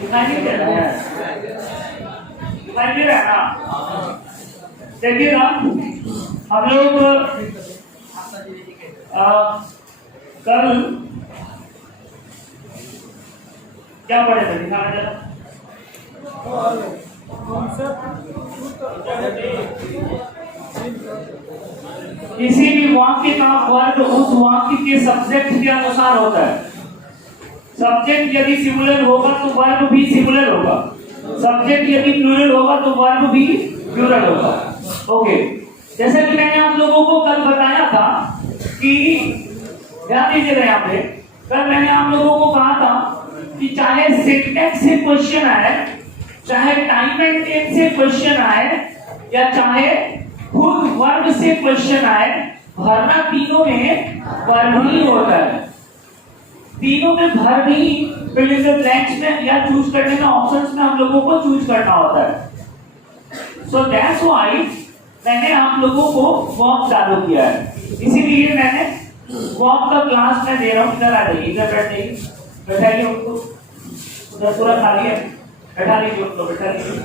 दिखाई नहीं दे रहा है? दिखाई दे रहा है ना? देखिएगा हम लोग कल क्या पढ़े थे, दिखाना जरा। किसी भी वाक्य का वर्ग उस वाक्य के सब्जेक्ट के अनुसार होता है। सब्जेक्ट यदि सिंगुलर होगा तो वर्ब भी सिंगुलर होगा, सब्जेक्ट यदि प्लूरल होगा तो वर्ब भी प्लूरल होगा। ओके, जैसा कि मैंने आप लोगों को कल बताया था कि ध्यान दीजिएगा यहाँ पे, कल मैंने आप लोगों को कहा था कि चाहे सिंटैक्स से क्वेश्चन आए, चाहे टाइम एंड टेंस से क्वेश्चन आए, या चाहे खुद वर्ब से क्वेश्चन आए, भरना तीनों में वर्ब ही होता है। तीनों में भर ही फिल इन द ब्लैंक्स में या चूज करने का ऑप्शंस में हम लोगों को चूज करना होता है। सो दैट्स व्हाई मैंने आप लोगों को वर्ब चालू किया है, इसीलिए मैंने वर्ब का क्लास में दे रहा हूँ। इधर आ जाइए, इधर बैठिए, बैठाइए उनको, उधर पूरा खाली है, बैठा लीजिए उनको, बैठा लीजिए।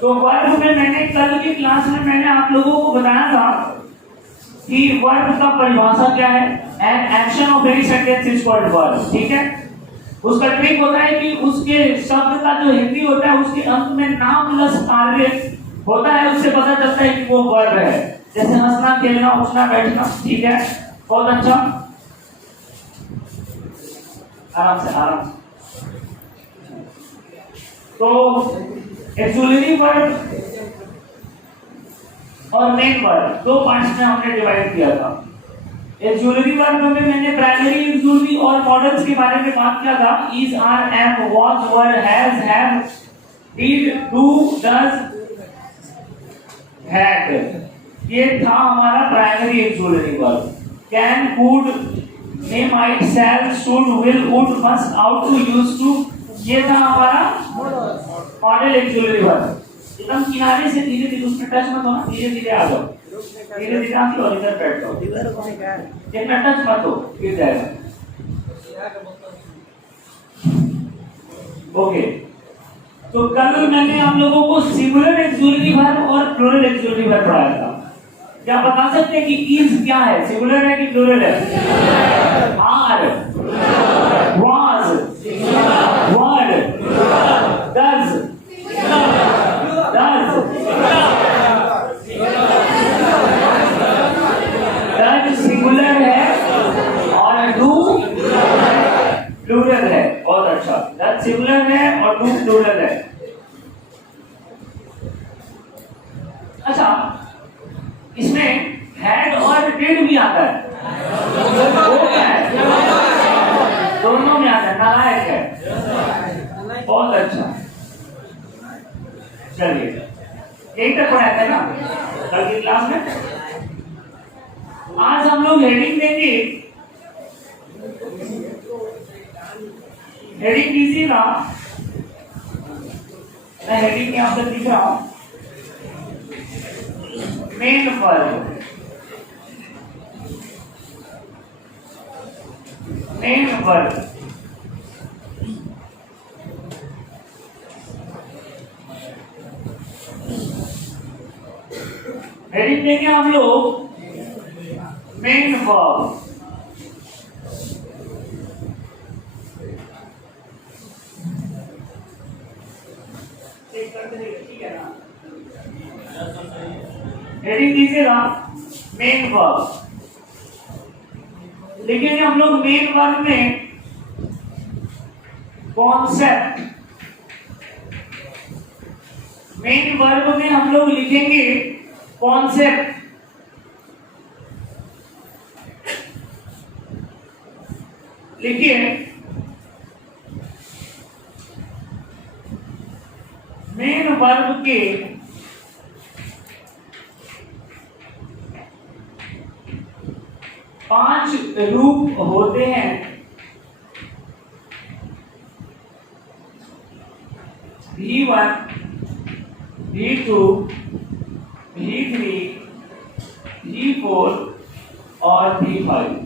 तो वर्ब में मैंने कल की क्लास में मैंने आप लोगों को बताया था कि वर्ब का परिभाषा क्या है। An action of any sentence is called verb, ठीक है। उसका ट्रिक होता है कि उसके शब्द का जो हिंदी होता है उसके अंत में नाम प्लस कार्य होता है, उससे पता चलता है कि वो वर्ब है। जैसे हंसना, खेलना, उठना, बैठना, ठीक है, बहुत अच्छा, आराम से आराम से। तो एक्सुलरी वर्ब और मेन वर्ब दो पार्ट्स में हमने डिवाइड किया था। एक्सुलरी वर्ब में मैंने प्राइमरी, एक्सुलरी और मॉडल्स के बारे में बात किया था। Is, are, am, was, were, has, have, did, do, does, had, ये था हमारा primary auxiliary verb. Can, could, may, might, shall, should, will, would, must, ought to, used to, ये था हमारा मॉडल एक्सुलरी वर्ब। एकदम किनारे से धीरे धीरे, उसमें टच मत होना, धीरे धीरे आ जाओ, धीरे धीरे आके और इधर बैठ जाओ, इतना टच मत हो, गिर जाएगा। ओके, तो कल मैंने आप लोगों को सिंगुलर एक्सुलरी वर्ब और प्लूरल एक्सुलरी वर्ब पढ़ाया था। क्या बता सकते हैं कि इज क्या है, सिंगुलर है कि प्लूरल है? Are, was, word, does, singular है और डू प्लूरल है। बहुत अच्छा, डज सिंगुलर है और डू प्लूरल है। अच्छा, इसमें हैड और डिड भी आता है, वो क्या है? दोनों में आता है, नालायक है। बहुत अच्छा, चलिए यही तक पढ़ाया था ना कल की क्लास में। आज हम लोग हेडिंग देंगे, हेडिंग दीजिएगा, मैं हेडिंग यहां पर लिख रहा हूं, main verb, main verb. Heading देंगे हम लोग मेन वर्ब। ठीक है ना, हेडिंग दीजिएगा मेन वर्ब। लिखेंगे हम लोग मेन वर्ब में कॉन्सेप्ट, मेन वर्ब में हम लोग लिखेंगे कॉन्सेप्ट। लिखिए, मेन वर्ब के पांच रूप होते हैं। V1, V2, V3, V4 और V5।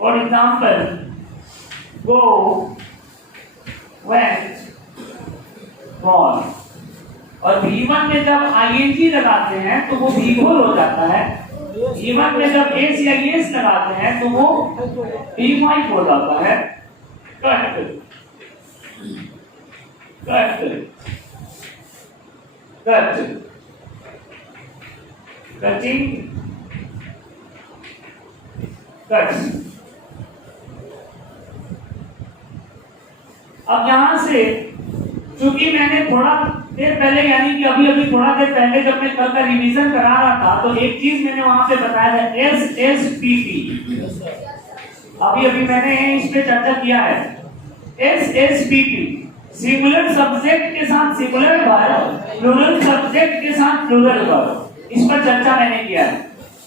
For example go, went, gone. और V1 में जब ing लगाते हैं तो वो V4 हो जाता है। V1 में जब s या es लगाते हैं तो वो V5 हो जाता है। Cut, cut, cut, cutting, cut. अब यहां से चूंकि मैंने थोड़ा देर पहले यानी कि अभी थोड़ा देर पहले जब मैं कल का रिवीजन करा रहा था तो एक चीज मैंने वहां पे बताया था, SSPP। अभी मैंने इस पे चर्चा किया है। SSPP सिंगुलर सब्जेक्ट के साथ सिंगुलर वर्ब, प्लूरल सब्जेक्ट के साथ प्लूरल वर्ब, इस पर चर्चा मैंने किया है।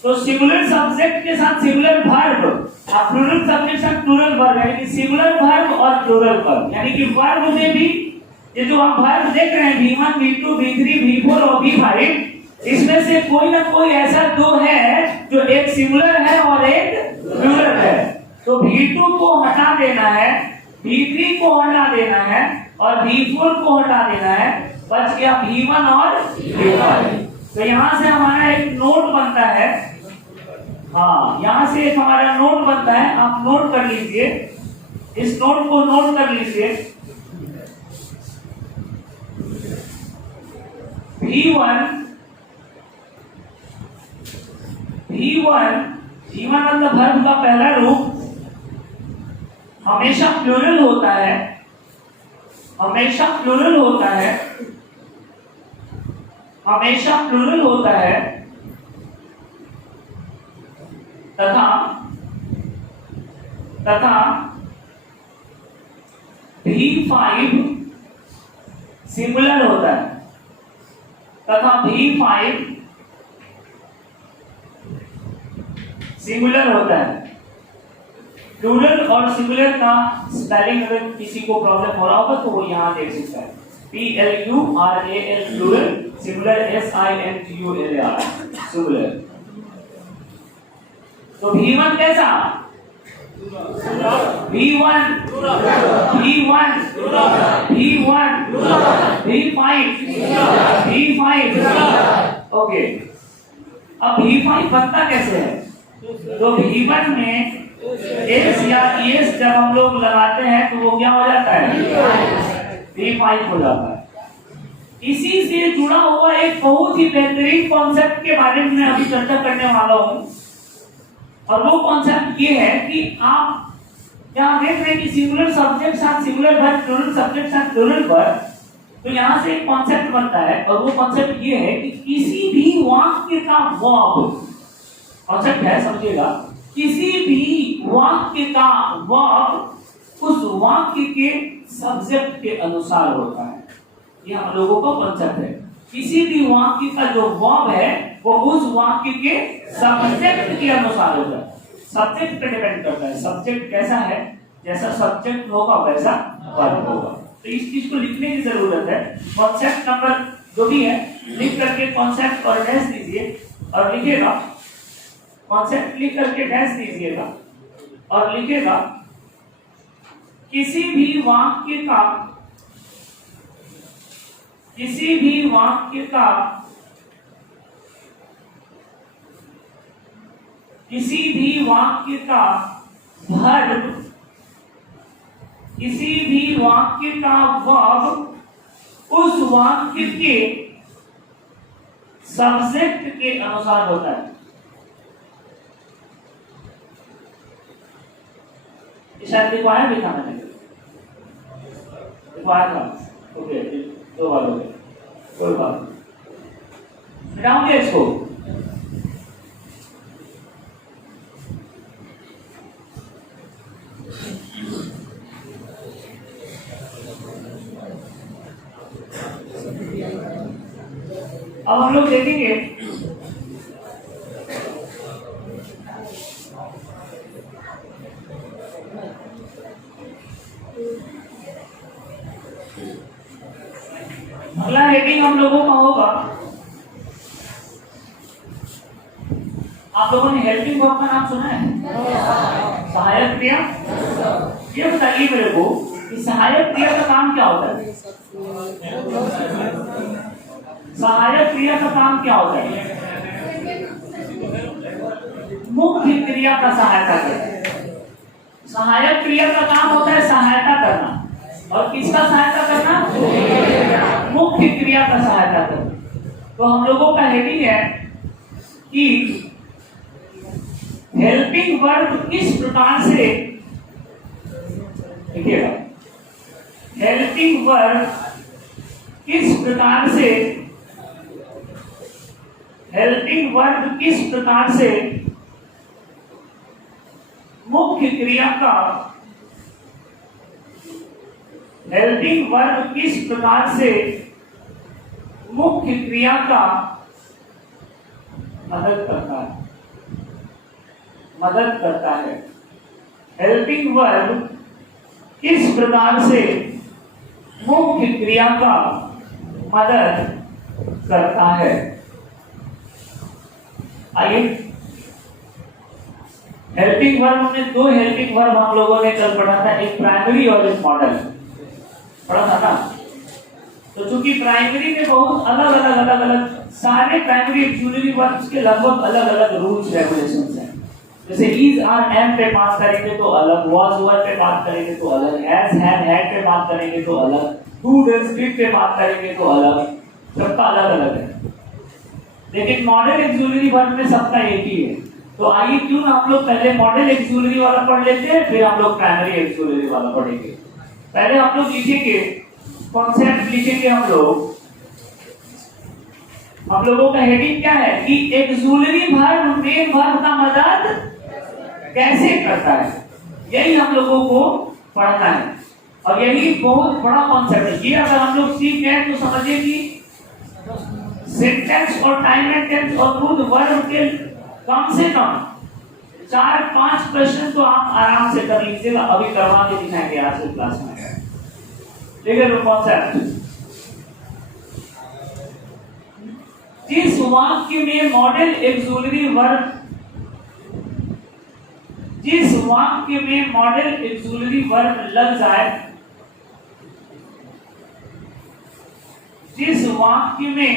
तो सिंगुलर सब्जेक्ट के साथ सिंगुलर वर्ब और प्लूरल सब्जेक्ट के साथ प्लूरल वर्ब, यानी कि सिंगुलर वर्ब और प्लूरल वर्ब, यानी कि वर्ब में भी ये जो हम वर्ब देख रहे हैं V1, V2, V3, V4 और V5, इसमें से कोई ना कोई ऐसा दो है जो एक सिंगुलर है और एक प्लूरल है। तो V2 को हटा देना है, V3 को हटा देना है और V4 को हटा देना है, बच गया V1 और V5। तो यहां से हमारा एक नोट बनता है, हाँ यहां से एक हमारा नोट बनता है, आप नोट कर लीजिए, इस नोट को नोट कर लीजिए। V1 मतलब वर्ब का पहला रूप हमेशा प्लूरल होता है, हमेशा प्लूरल होता है, हमेशा प्लूरल होता है, तथा V5 सिंगुलर होता है, तथा V5 सिंगुलर होता है। प्लूरल और सिंगुलर का स्पेलिंग अगर किसी को प्रॉब्लम हो रहा होगा तो वो यहां देख सकता है। PLURAL plural, singular SINGULAR singular. तो V1 कैसा? V1 V5 okay. अब V5 बनता कैसे है? तो V1 में S या ES जब हम लोग लगाते हैं तो वो क्या हो जाता है? V5 हो जाता है। इसी से जुड़ा हुआ एक बहुत ही बेहतरीन कॉन्सेप्ट के बारे में मैं अभी चर्चा करने वाला हूं, और वो कॉन्सेप्ट ये है कि आप यहाँ देख रहे हैं कि सिंगुलर सब्जेक्ट साथ सिंगुलर वर्ब, प्लूरल सब्जेक्ट साथ प्लूरल वर्ब, तो यहाँ से एक कॉन्सेप्ट बनता है, और वो कॉन्सेप्ट ये है कि किसी भी वाक्य का वर्ब, कॉन्सेप्ट है समझिएगा, किसी भी वाक्य का वर्ब उस वाक्य के सब्जेक्ट के अनुसार होता है। ये हम लोगों का कॉन्सेप्ट है। किसी भी वाक्य का जो वर्ब है वो उस वाक्य के सब्जेक्ट के अनुसार होता है। सब्जेक्ट पे डिपेंड करता है, सब्जेक्ट कैसा है, जैसा सब्जेक्ट होगा वैसा वर्ब होगा। तो इस चीज को लिखने की जरूरत है। कॉन्सेप्ट नंबर जो भी है लिख करके कॉन्सेप्ट और डैश दीजिए और लिखिएगा, कॉन्सेप्ट लिख करके डैश दीजिएगा और लिखिएगा किसी भी वाक्य का वर्ब उस वाक्य के सब्जेक्ट के अनुसार होता है। शायद लिखवाया भी था मैंने, लिखवाया था। ओके, दो बार हो गए, कोई बात नहीं, मिटाऊंगे इसको। अब हम लोग देखेंगे अगला हेडिंग हम लोगों का होगा, आप लोगों ने हेल्पिंग वर्ब का नाम सुना है? सहायक क्रिया। ये बताइए मेरे को कि सहायक क्रिया का काम क्या होता है? सहायक क्रिया का काम क्या होता है? मुख्य क्रिया का सहायता करना। सहायक क्रिया का काम होता है सहायता करना, और किसका सहायता करना? मुख्य क्रिया का सहायता करना। तो हम लोगों का हेडिंग है कि हेल्पिंग वर्ब किस प्रकार से, देखिएगा, हेल्पिंग वर्ब किस प्रकार से, हेल्पिंग वर्ब किस प्रकार से मुख्य क्रिया का, हेल्पिंग वर्ब किस प्रकार से मुख्य क्रिया का मदद करता है, मदद करता है। हेल्पिंग वर्ब किस प्रकार से मुख्य क्रिया का मदद करता है। आइए, हेल्पिंग वर्ब में दो हेल्पिंग वर्ब हम लोगों ने कल पढ़ा था, एक प्राइमरी और एक मॉडल पढ़ा था ना। तो चूंकि प्राइमरी में बहुत अलग अलग सारे प्राइमरी ऑक्सिलरी वर्ब्स के लगभग अलग अलग रूल्स रेगुलेशंस हैं। जैसे इज आर एम पे बात करेंगे तो अलग, वाज वर पे बात करेंगे तो अलग, हैज हैड हैड पे बात करेंगे तो अलग, डू डज डिड पे बात करेंगे तो अलग, सबका अलग अलग है। लेकिन मॉडल ऑक्सिलरी वर्ब में सबका एक ही है। तो आइए क्यों ना हम लोग पहले मॉडल ऑक्सिलरी वाला पढ़ लेते हैं, फिर हम लोग प्राइमरी ऑक्सिलरी वाला पढ़ेंगे। पहले हम लोग लिखेंगे कॉन्सेप्ट, लिखेंगे हम लोगों का हेडिंग क्या है कि ऑक्सिलरी वर्ब मेन वर्ब का मदद कैसे करता है, यही हम लोगों को पढ़ना है। और यही बहुत बड़ा कॉन्सेप्ट है। ये अगर हम लोग सीख गए तो समझिए कि सिंटेक्स और टाइम एंड टेंस और खुद वर्ब के कम से कम 4-5 प्रश्न तो आप आराम से कर लीजिएगा। अभी करवा के दिखाएंगे आज के क्लास में। देखिए लो कॉन्सेप्ट, जिस वाक्य में मॉडल ऑक्सिलरी वर्ब, जिस वाक्य में मॉडल ऑक्सिलरी वर्ब लग जाए, जिस वाक्य में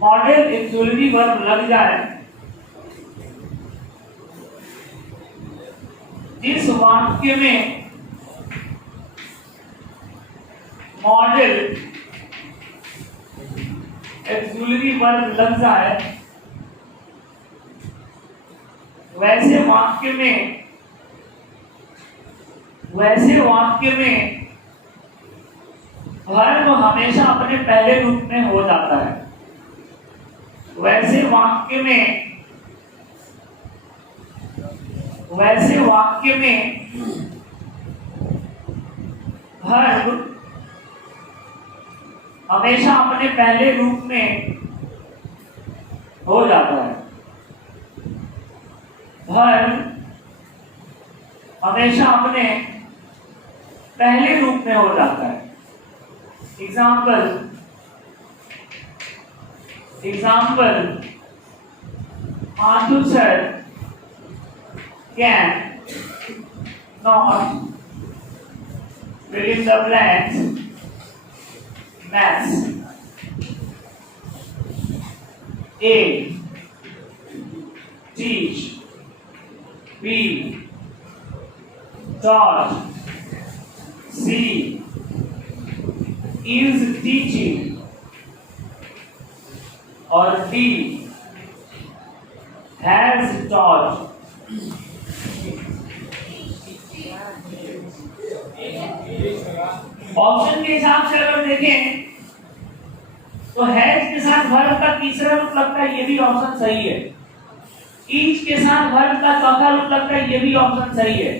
मॉडल ऑक्सिलरी वर्ब लग जाए, जिस वाक्य में मॉडल ऑक्सिलरी वर्ब लग जाए, वैसे वाक्य में वर्ब हमेशा अपने पहले रूप में हो जाता है। वैसे वाक्य में वर्ब हमेशा अपने पहले रूप में हो जाता है। वर्ब हमेशा अपने पहले रूप में हो जाता है। Example, Madhu sir can not fill in the blanks maths. A. Teach. B. Taught. C. Is teaching. Or D. Has taught. Option के हिसाब से अगर देखें तो हैज के साथ वर्ब का तीसरा रूप लगता है, ये भी ऑप्शन सही है। ईच के साथ वर्ब का चौथा रूप लगता है, ये भी ऑप्शन सही है।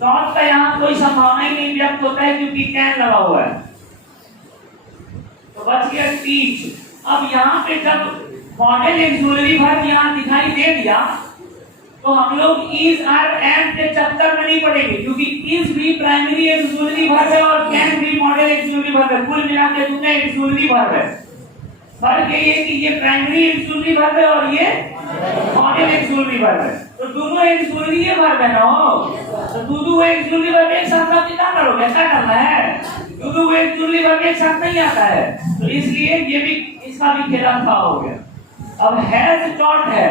टॉट का यहाँ कोई संभावना ही नहीं व्यक्त होता है क्योंकि कैन लगा हुआ है, तो बच गया टीच। अब यहाँ पे जब मॉडल ऑक्सिलरी वर्ब यहाँ दिखाई दे दिया तो हम लोग इज आर एम के चक्कर में नहीं पड़ेंगे, क्योंकि इज भी प्राइमरी ऑक्सिलरी वर्ब है और कैन भी मॉडल ऑक्सिलरी वर्ब है। कुल मिला के दोनों ऑक्सिलरी वर्ब है। फर्क यही है कि ये प्राइमरी एक्सक्लूसिव वर्ब है और ये मॉडल एक्सक्लूसिव वर्ब है। तो दोनों एक्सक्लूसिव वर्ब है ना, तो दो एक्सक्लूसिव वर्ब एक साथ आप क्या करोगे, क्या करना है, दो एक्सक्लूसिव वर्ब एक साथ नहीं आता है, तो इसलिए ये भी इसका भी खेला था हो गया। अब हैज डॉट है,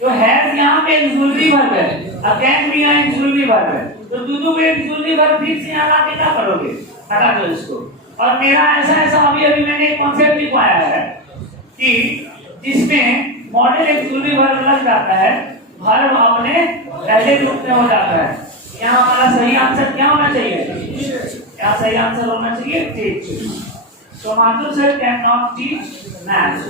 जो हैज यहाँ पे एक्सक्लूसिव वर्ब है, अगेन भी यहाँ एक्सक्लूसिव वर्ब है, तो दो एक्सक्लूसिव वर्ब फिर से यहाँ लाके क्या करोगे, हटा दो इसको। और मेरा ऐसा अभी मैंने एक कॉन्सेप्ट लिखवाया है कि जिसमें मॉडल एक्सक्लूसिव वर्ब लग जाता है, वर्ब अपने पहले रूप में हो जाता है। यहाँ हमारा सही आंसर क्या होना चाहिए, यहाँ सही आंसर होना चाहिए teach. So Madhu sir cannot teach math.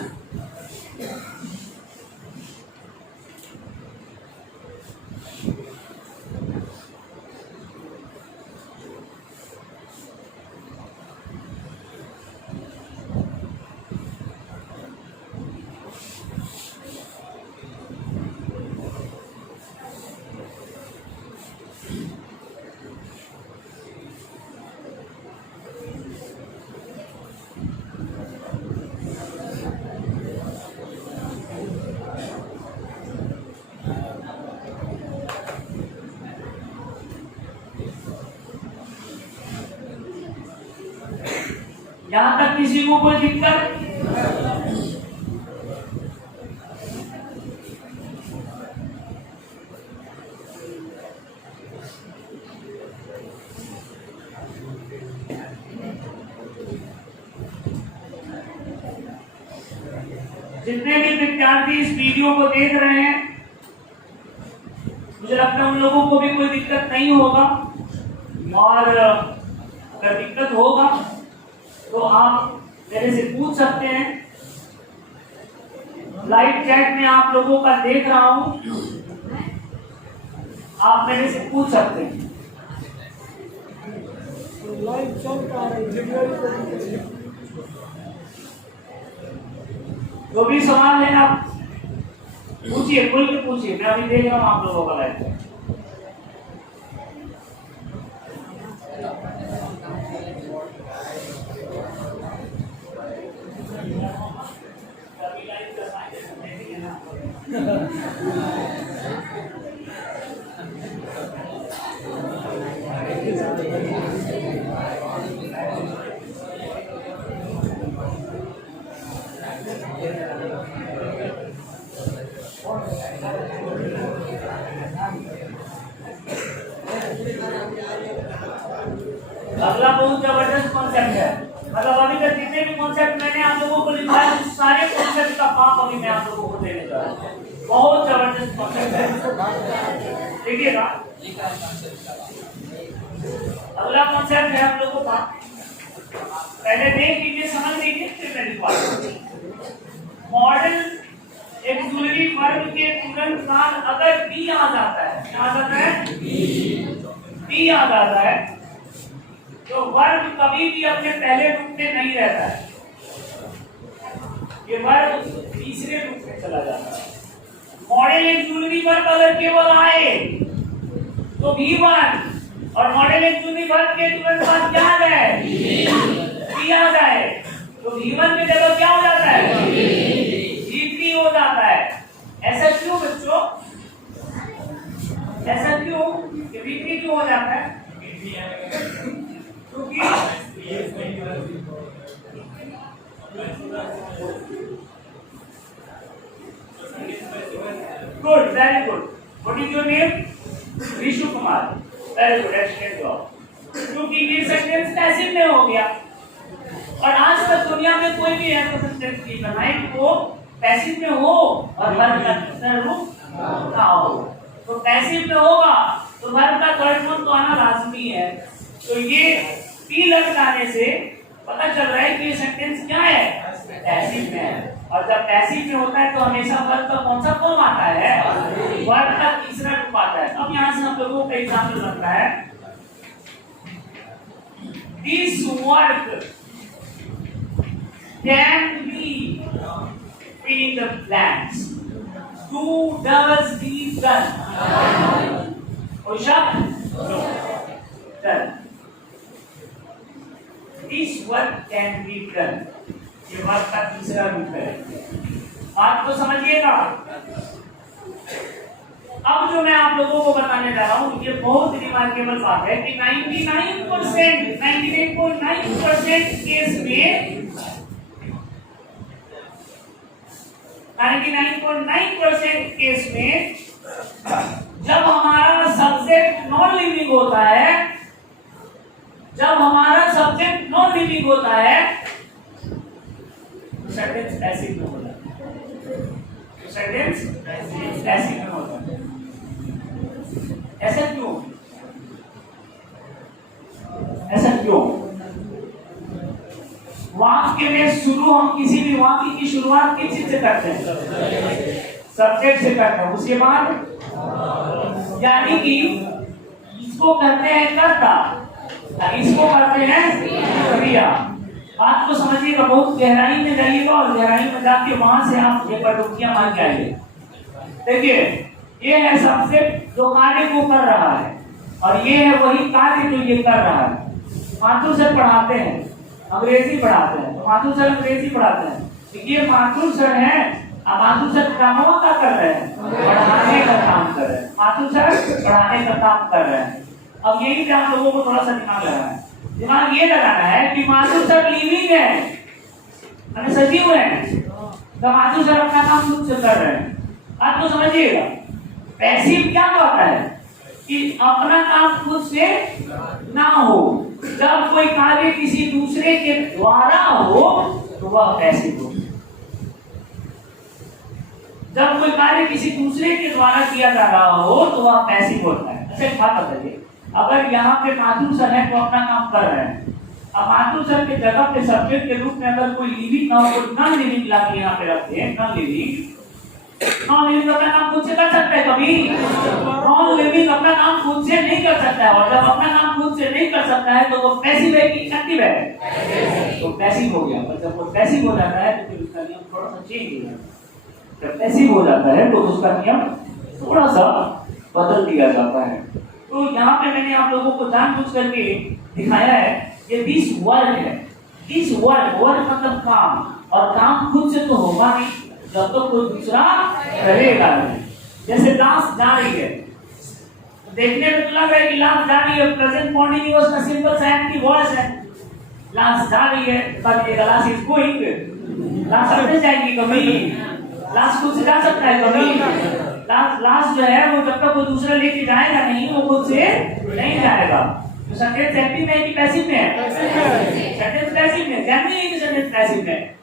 यहाँ तक किसी को कोई दिक्कत? जितने भी विद्यार्थी इस वीडियो को देख रहे हैं, मुझे लगता है उन लोगों को भी कोई दिक्कत नहीं होगा, और अगर दिक्कत होगा तो आप मेरे से पूछ सकते हैं। लाइव चैट में आप लोगों का देख रहा हूं, आप मेरे से पूछ सकते हैं। लाइव चल रहा है, जो भी सवाल है आप पूछिए, खुल के पूछिए, मैं अभी देख रहा हूं आप लोगों का लाइव। अगला बहुत जबरदस्त कॉन्सेप्ट है, मतलब अभी तक जितने भी कॉन्सेप्ट मैंने आप लोगों को लिखवाया है, सारे कॉन्सेप्ट का काम अभी मैं आप लोगों को देने जा रहा हूं। बहुत जबरदस्त कॉन्सेप्ट है, देखिएगा। अगला कॉन्सेप्ट है हम लोगों का, पहले देख लीजिए, समझ लीजिए, फिर मैं लिखवाता। मॉडल एक्सक्लूसिव वर्ब के तुरंत बाद अगर बी आ जाता है, क्या आ जाता है, बी आ जाता है, तो वर्ब कभी भी अपने पहले रूप में नहीं रहता है, ये वर्ब तीसरे रूप में चला जाता है। मॉडल एक्सक्लूसिव वर्ब अगर केवल आए तो V1, और मॉडल एक्सक्लूसिव वर्ब के तुरंत बाद क्या आ जाए, B आ जाए, तो V1 की जगह क्या हो जाता है, V3 हो जाता है। ऐसा क्यों बच्चों, ऐसा क्यों कि V3 क्यों हो जाता है, good, very good. What is your name, Vishu Kumar, very good, excellent job. क्योंकि ये सेंटेंस पैसिव में हो गया, और आज तक दुनिया में कोई भी ऐसा सेंटेंस नहीं बना है वो पैसिव में हो और वर्ब का तीसरा रूप ना हो। तो पैसिव में होगा तो वर्ब का थर्ड फॉर्म तो आना लाजमी है। तो ये पी लग जाने से पता चल रहा है कि ये सेंटेंस क्या है, पैसिव में है। और जब पैसिव में होता है तो हमेशा वर्ब का कौन सा फॉर्म आता है, वर्ब का तीसरा रूप आता है। अब यहाँ से हम लोगों का एग्जाम्पल बनता है, this work can be fill in the blanks. Do, does, these, done. Question? No. Done. This work can be done. ये वर्ब का तीसरा रूप है। बात को समझिएगा। अब जो मैं आप लोगों को बताने जा रहा हूं ये बहुत रिमार्केबल बात है कि 99.9% केस में 99.9% केस में जब हमारा सब्जेक्ट नॉन लिविंग होता है, जब हमारा सब्जेक्ट नॉन लिविंग होता है तो सेंटेंस ऐसे में होता है, तो सेंटेंस ऐसे में होता है। ऐसा क्यों? ऐसा क्यों? वाक्य में शुरू हम किसी भी वाक्य की शुरुआत किस चीज से करते हैं? सब्जेक्ट से करते हैं। उसके बाद यानी कि इसको करते हैं कर्ता, इसको करते हैं क्रिया। बात को समझिएगा, बहुत गहराई में जाइएगा और गहराई में जाके वहां से आप ये पटुकियां मार के आइए। देखिए, ये है सब्जेक्ट जो कार्य को कर रहा है और ये है वही कार्य जो ये कर रहा है। माथुर सर पढ़ाते हैं, अंग्रेजी पढ़ाते हैं, तो माथुर सर अंग्रेजी पढ़ाते हैं। ये माथुर सर है, अब माथुर सर कामों का कर रहे हैं, पढ़ाने का काम कर रहे हैं। माथुर सर पढ़ाने का काम कर रहे हैं। अब यही पे आप लोगों को थोड़ा सा दिमाग लगाना है। दिमाग ये लगाना है कि माथुर सर लिविंग है, हमें सजीव है, तो माथुर सर अपना काम खुद से कर रहे हैं। आप तो समझिएगा। पैसिव क्या होता है कि अपना काम खुद से ना हो, जब कोई कार्य किसी दूसरे के द्वारा हो तो वह पैसिव हो। जब कोई कार्य किसी दूसरे के द्वारा किया जा रहा हो तो वह पैसिव होता है। अच्छा एक बात बताइए, अगर यहाँ पे माथुर सर है तो अपना काम कर रहे हैं, अब माथुर सर के जगह पे सब्जेक्ट के रूप में अगर कोई लिविंग ना हो, नॉन लिविंग लाके यहाँ पे रखते हैं, नॉन लिविंग अपना काम खुद से कर सकता है कभी? नॉन लिविंग अपना काम खुद से नहीं कर सकता है, और जब अपना काम खुद से नहीं कर सकता है तो वो पैसिव है कि एक्टिव है? तो पैसिव हो गया। पर जब वो पैसिव हो जाता है तो फिर उसका नियम थोड़ा सा चेंज हो जाता है। जब पैसिव हो जाता है तो उसका नियम थोड़ा सा बदल दिया जाता है। तो यहाँ पे मैंने आप लोगों को जानबूझ करके दिखाया है ये दिस वर्क है। दिस वर्क, वर्क मतलब काम, और काम खुद से तो होगा नहीं जब तो कोई दूसरा करेगा नहीं। जैसे लास्ट जा रही है, देखने में तो लग रहा है कि लास्ट जा रही है, प्रेजेंट कॉन्टिन्यूअस का सिंपल सा एम्प्टी वॉइस है। लास्ट जा रही है, पर ये लास्ट इज गोइंग, लास्ट अपने जाएगी कभी, लास्ट खुद से जा सकता है कभी? लास्ट जो है वो जब तक कोई दूसरा लेके जाएगा नहीं वो खुद से नहीं जाएगा। तो सेंटेंस एक्टिव में है कि पैसिव में है? सेंटेंस पैसिव में, जानते हैं कि सेंटेंस पैसिव में।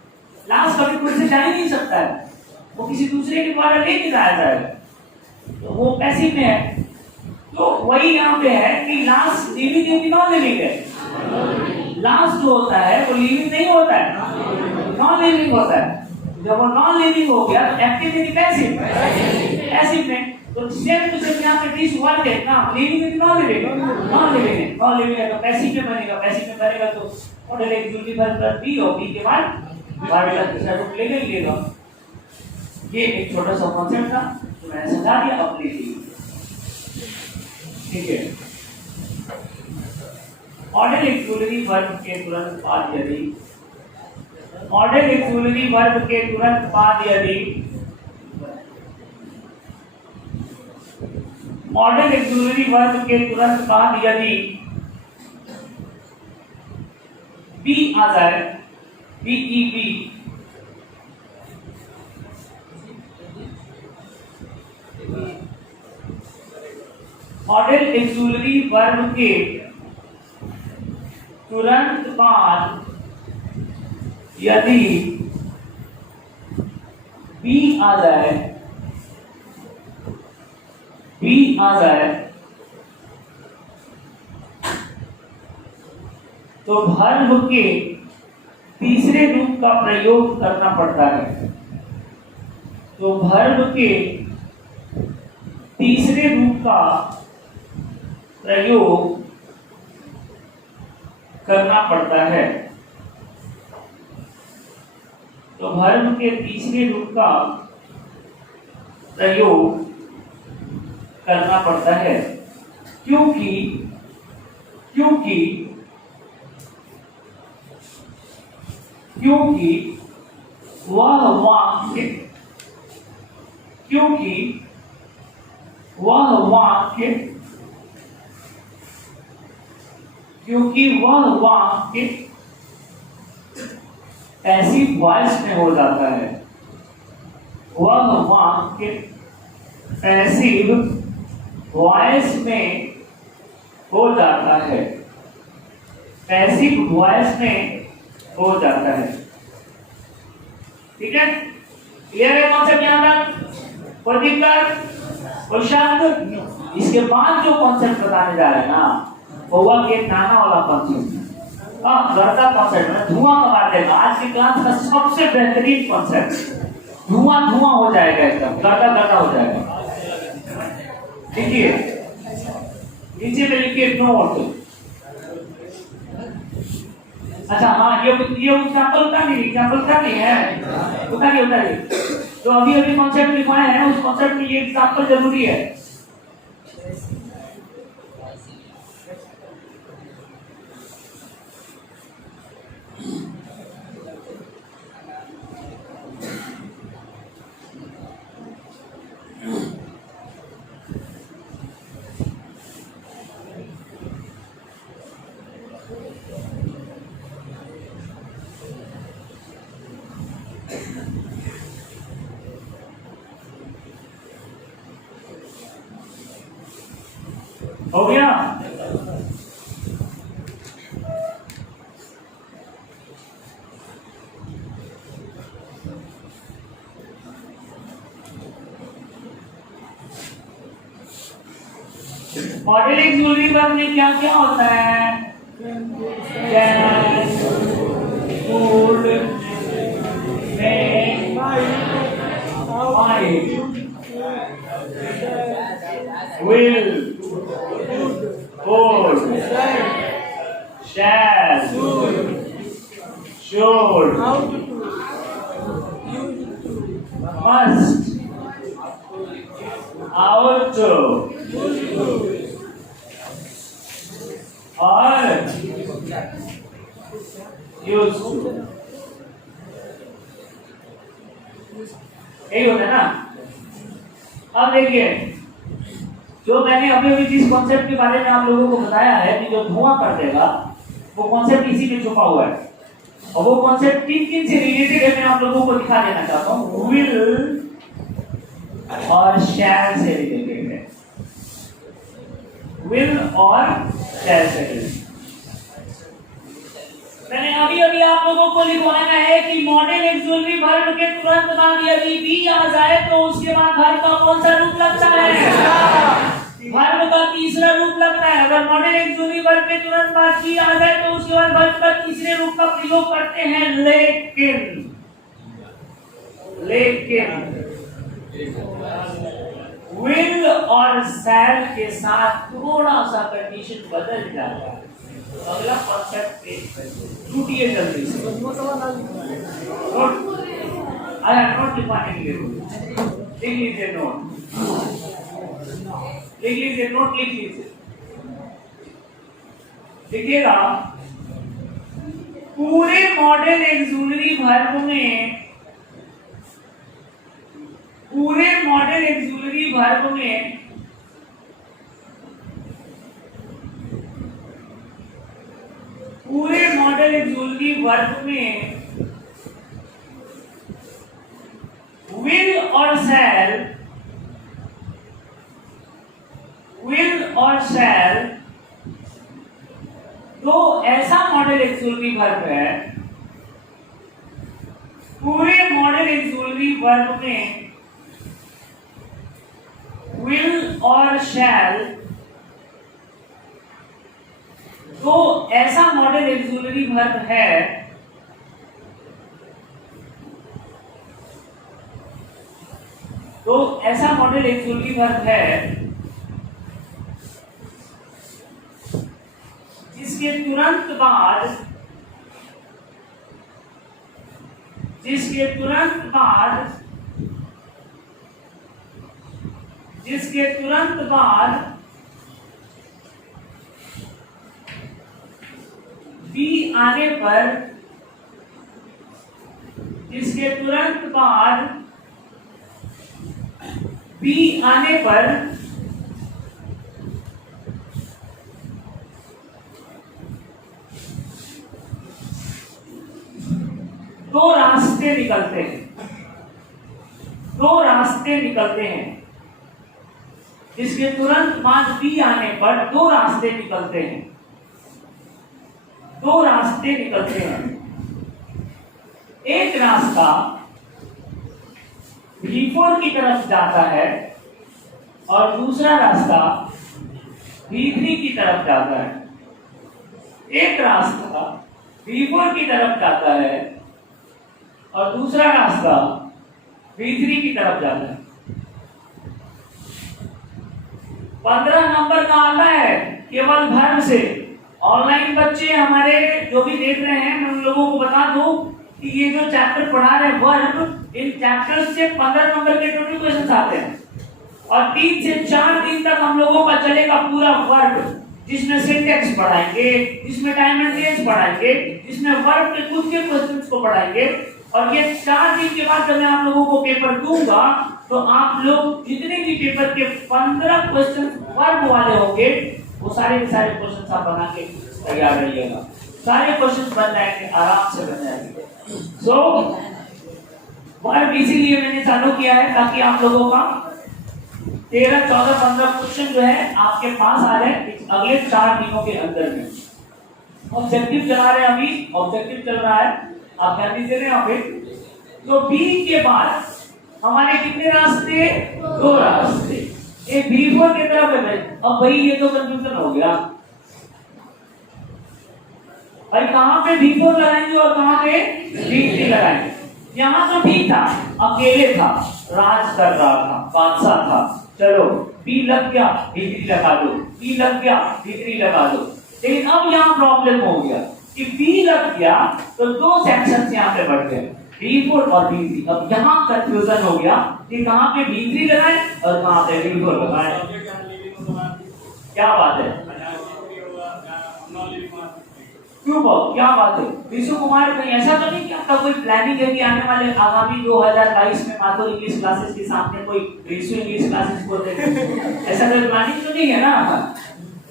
लास्ट कभी खुद से जा ही नहीं सकता है, वो किसी दूसरे के द्वारा लेके जाया जाएगा, तो वो पैसिव में है। तो वही यहाँ पे है कि लास्ट लिविंग है कि नॉन लिविंग है? लास्ट जो होता है वो लिविंग नहीं होता है, नॉन लिविंग होता है। जब वो नॉन लिविंग हो गया तो एक्टिव है कि पैसिव? पैसिव में। तो सेम टू सेम यहाँ पे दिस वर्क है ना, लिविंग है कि नॉन लिविंग? नॉन लिविंग है। नॉन लिविंग है तो पैसिव में बनेगा। पैसिव में बनेगा तो modal exclusive verb plus be और बी के बाद वर्ब का दूसरा रूप लेगा ही लेगा। ये एक छोटा सा कॉन्सेप्ट था तो मैंने समझा दिया, अब ले लीजिए। ठीक है। मॉडल एक्सक्लूसिव वर्ब के तुरंत बाद यदि मॉडल एक्सक्लूसिव वर्ब के तुरंत बाद यदि मॉडल एक्सक्लूसिव वर्ब के तुरंत बाद यदि बी आ जाए, बीईबी, मॉडल एक्सक्लूसिव वर्ब के तुरंत बाद यदि बी आ जाए, बी आ जाए तो वर्ब के तीसरे रूप का प्रयोग करना पड़ता है। तो वर्ब के तीसरे रूप का प्रयोग करना पड़ता है। तो वर्ब के तीसरे रूप का प्रयोग करना पड़ता है क्योंकि क्योंकि क्योंकि वह वाक्य, क्योंकि वह वाक्य, क्योंकि वह वाक्य ऐसी वॉइस में हो जाता है, वह वाक्य पैसिव वॉइस में हो जाता है, पैसिव वॉइस में हो जाता है। ठीक है, क्लियर है कॉन्सेप्ट यहां तक? कोई दिक्कत, कोई शक? इसके बाद जो कॉन्सेप्ट बताने जा रहे हैं ना, वो हुआ कि एक नाना वाला कॉन्सेप्ट, गर्दा कॉन्सेप्ट में धुआं कमा देगा। आज की क्लास का सबसे बेहतरीन कॉन्सेप्ट, धुआं धुआं हो जाएगा, एकदम गर्दा गर्दा हो जाएगा। देखिए नीचे में लिखिए नोट। अच्छा हाँ, ये एग्जांपल का नहीं है, उतारिए। तो अभी कॉन्सेप्ट लिखवाए हैं, उस कॉन्सेप्ट में ये एग्जांपल जरूरी है। हो गया? मॉडल एक्सक्लूसिव वर्ब में क्या क्या होता है? Can, could, may, might, will, would, shall, should, must, ought to, or used to। यही होता है ना? अब देखिए, जो मैंने अभी जिस कॉन्सेप्ट के बारे में आप लोगों को बताया है कि जो धुआं कर देगा, वो कॉन्सेप्ट इसी में छुपा हुआ है। और वो कॉन्सेप्ट किन से रिलेटेड है, मैं आप लोगों को दिखा देना चाहता हूँ। विल और शैल से रिलेटेड है, विल और शैल से रिलेटेड। मैंने अभी आप लोगों को लिखवाना है कि मॉडल एक्सक्लूसिव वर्ब के तुरंत बाद यदि बी आ जाए तो उसके बाद वर्ब का कौन सा रूप लगता है? वर्ब का तीसरा रूप लगता है। अगर मॉडल एक्सक्लूसिव वर्ब के तुरंत बाद बी आ जाए तो उसके बाद वर्ब का तीसरे रूप का प्रयोग करते हैं, लेकिन। विल और शैल के साथ थोड़ा सा कंडीशन बदल जाता है। अगला कॉन्सेप्ट छूटिए जल्दी से। नोट लिखवाने के लिए लिख लीजिए, नोट लिख लीजिए। देखिएगा, पूरे मॉडल एक्सक्लूसिव वर्ब में, पूरे मॉडल एक्सक्लूसिव वर्ब में विल और शैल तो ऐसा मॉडल एक्सक्लूसिव वर्ब है। पूरे मॉडल एक्सक्लूसिव वर्ब में विल और शैल तो ऐसा मॉडल एक्सक्लूसिव वर्ब है जिसके तुरंत बाद बी आने पर इसके तुरंत बाद बी आने पर दो रास्ते निकलते हैं, दो रास्ते निकलते हैं। इसके तुरंत बाद बी आने पर दो रास्ते निकलते हैं, दो रास्ते निकलते हैं। एक रास्ता V4 की तरफ जाता है और दूसरा रास्ता V3 की तरफ जाता है। एक रास्ता V4 की तरफ जाता है और दूसरा रास्ता V3 की तरफ जाता है। 15 नंबर का आता है केवल वर्ब से। ऑनलाइन बच्चे हमारे जो भी देख रहे हैं, मैं उन लोगों को बता दूं कि ये जो चैप्टर पढ़ा रहे हैं वर्ब, इन चैप्टर से 15 नंबर के टोटल क्वेश्चन आते हैं और 3 से 4 दिन तक हम लोगों का चलेगा पूरा वर्ब, जिसमें सिंटैक्स पढ़ाएंगे, जिसमें टाइम एंड टेंस पढ़ाएंगे, जिसमें वर्ब के खुद के क्वेश्चंस को पढ़ाएंगे। और ये 4 दिन के बाद जब मैं आप लोगों को पेपर दूंगा तो आप लोग जितने भी पेपर के 15 क्वेश्चन वर्ब वाले होंगे वो सारे के सारे क्वेश्चन आप बना के तैयार रहिएगा। सारे क्वेश्चन बन जाएंगे, आराम से बन जाएंगे। सो वर्ब इसीलिए मैंने चालू किया है ताकि आप लोगों का 13, 14, 15 क्वेश्चन जो है आपके पास आ जाए अगले 4 दिनों के अंदर में। ऑब्जेक्टिव चला रहे हैं अभी, ऑब्जेक्टिव चल रहा है, आप ध्यान दीजिए ना अभी। तो बी के बाद हमारे कितने रास्ते? 2 रास्ते। एक B4 की तरफ है भाई। अब भाई ये तो कंफ्यूजन हो गया भाई, कहां पे B4 लगाएंगे और कहां पे B3 लगाएंगे? यहां तो ठीक था, अकेले था, राज कर रहा था, बादशाह था, चलो B लग गया B3 लगा दो, B लग गया B3 लगा दो। लेकिन अब यहाँ प्रॉब्लम हो गया कि B लग गया तो 2 सेक्शन यहाँ पे बढ़ गए, B4 और B3। अब यहाँ कंफ्यूजन हो गया कि कहाँ पे B3 लगाए और कहाँ पे B4 लगाए। क्या बात है, क्यों बात, क्या बात है? विशु कुमार, कहीं ऐसा तो नहीं कि आपका कोई प्लानिंग है कि आने वाले आगामी 2022 में माथुर इंग्लिश क्लासेस के सामने कोई विशु इंग्लिश क्लासेस खोल देंगे? ऐसा कोई प्लानिंग तो नहीं है ना?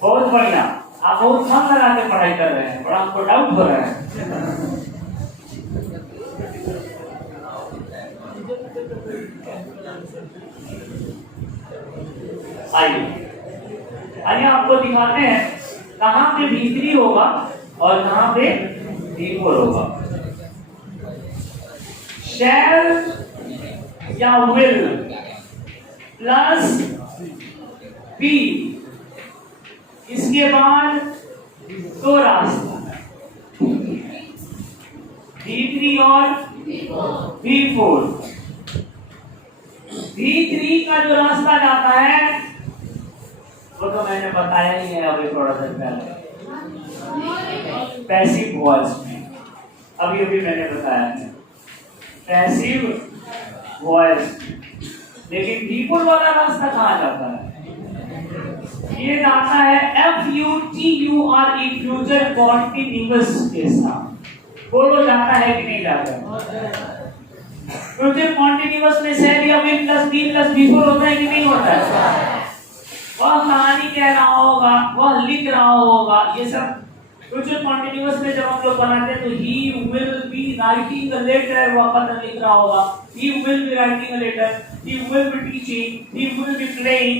बहुत बढ़िया, आप बहुत मन लगा के पढ़ाई कर रहे हैं और आपको डाउट हो रहा है। आइए आपको दिखाते हैं कहां पे B3 होगा और कहां पे B4 होगा। शैल या विल प्लस बी, इसके बाद 2 रास्ता B3 और B4। B3 का जो रास्ता जाता है वो तो मैंने बताया ही है अभी थोड़ा देर पहले, पैसिव वॉइस में, अभी मैंने बताया है पैसिव वॉइस। लेकिन B4 वाला रास्ता कहाँ जाता है? ये जाता है FUTURE फ्यूचर कॉन्टिन्यूअस के साथ। बोलो जाता है कि नहीं जाता? फ्यूचर कॉन्टिन्यूअस में शैल या will plus B plus B4 होता है कि नहीं होता है? वह कहानी कह रहा होगा, वह लिख रहा होगा, ये सब फ्यूचर कॉन्टिन्यूअस में जब हम लोग बनाते हैं तो he will be writing a letter, वह पत्र लिख रहा होगा, he will be writing a letter, he will be teaching, he will be playing.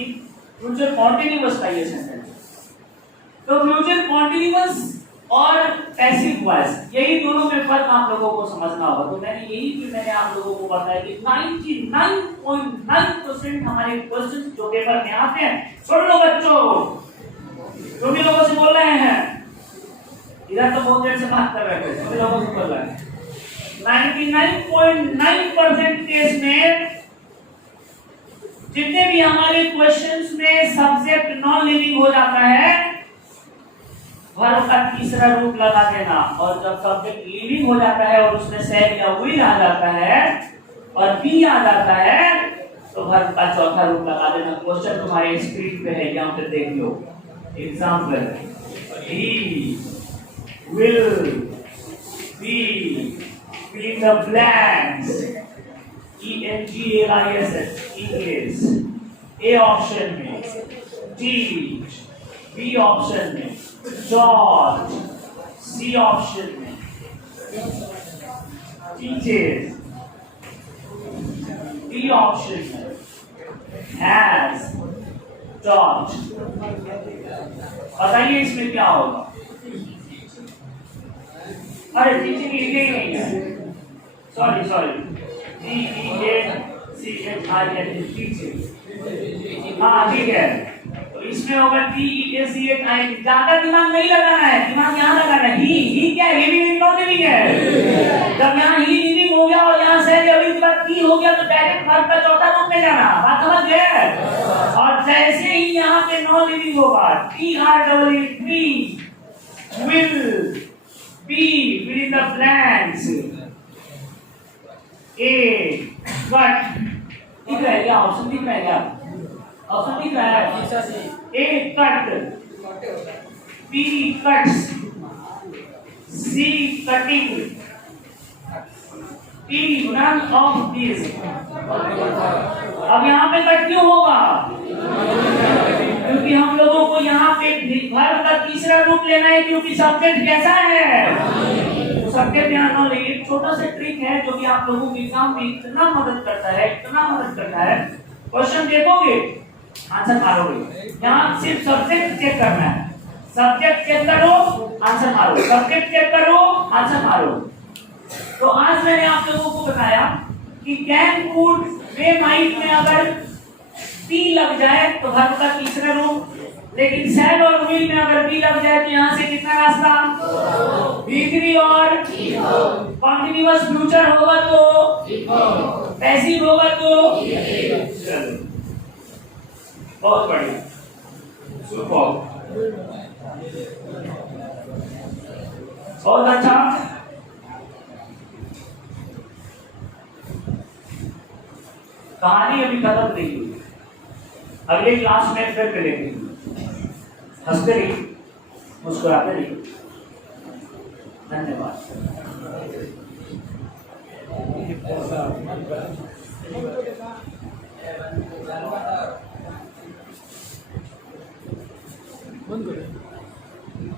Future continuous का ये सेंटेंस। तो फ्यूचर कॉन्टिन्यूअस और पैसिव वॉइस, यही दोनों में फर्क आप लोगों को समझना होगा। तो मैंने आप लोगों को बताया कि 99.9% हमारे क्वेश्चन जो पेपर में आते हैं, सुन लो बच्चों, जो भी लोगों से बोल रहे हैं, इधर तो बहुत देर से बात कर रहे थे, सभी लोगों से बोल रहे हैं, 99.9% केस में जितने भी हमारे क्वेश्चंस में सब्जेक्ट नॉन लिविंग हो जाता है, वर्ब का तीसरा रूप लगा देना, और जब सब्जेक्ट लिविंग हो जाता है और उसमें शैल या विल आ जाता है और बी आ जाता है तो वर्ब का चौथा रूप लगा देना। क्वेश्चन तुम्हारे स्क्रीन पे है, यहाँ पे देख लो। Example, he will be fill in the blanks. ENGLISS, English. A option में teach, B ऑप्शन में taught, C ऑप्शन में teaches, D ऑप्शन में has taught. बताइए इसमें क्या होगा? अरे टीचिंग लिखे ही नहीं है, सॉरी DEACHING टीचिंग। हाँ ठीक है, तो इसमें होगा DEACHING। ज्यादा दिमाग नहीं लगाना है, दिमाग यहाँ लगाना है। ही क्या है? लिविंग नॉन लिविंग है। जब यहाँ ही लिविंग हो गया और यहाँ से अभी के बाद की हो गया तो डायरेक्ट वर्ब का चौथा रूप में जाना। बात समझ गए? और जैसे ही यहाँ पे नॉन लिविंग होगा TREE will be fill in the blanks. A cut दिख रहा है क्या? ऑप्शन दिख रहा है क्या? ऑप्शन दिख रहा है। A cut, B cuts, C cutting, D none of these. अब यहाँ पे कट क्यों होगा? क्योंकि हम लोगों को यहाँ पे वर्ब का तीसरा रूप लेना है, क्योंकि सब्जेक्ट कैसा है? तो सब्जेक्ट यहाँ ना ले। एक छोटा सा ट्रिक है जो कि आप लोगों के एग्जाम में इतना मदद करता है, इतना मदद करता है। क्वेश्चन देखोगे, आंसर मारोगे। यहाँ सिर्फ सब्जेक्ट चेक करना है। सब्जेक्ट चेक करो, आंसर मारो। सब्जेक्ट चेक करो, आंसर मारो। तो आज मैंने आप लोगों को बताया कि कैन, कुड, मे, माइट में अगर पी लग जाए तो वर्ब का तीसरा रूप, लेकिन शैल और विल में अगर बी लग जाए तो यहाँ से कितना रास्ता? B3 और कॉन्टिन्यूअस फ्यूचर होगा तो पैसिव होगा तो चलो बहुत बढ़िया, सुपर, बहुत अच्छा। कहानी अभी खत्म नहीं हुई, अगले क्लास में फिर मिलेंगे। हंसते रहिए, मुस्कुराते रहिए। धन्यवाद।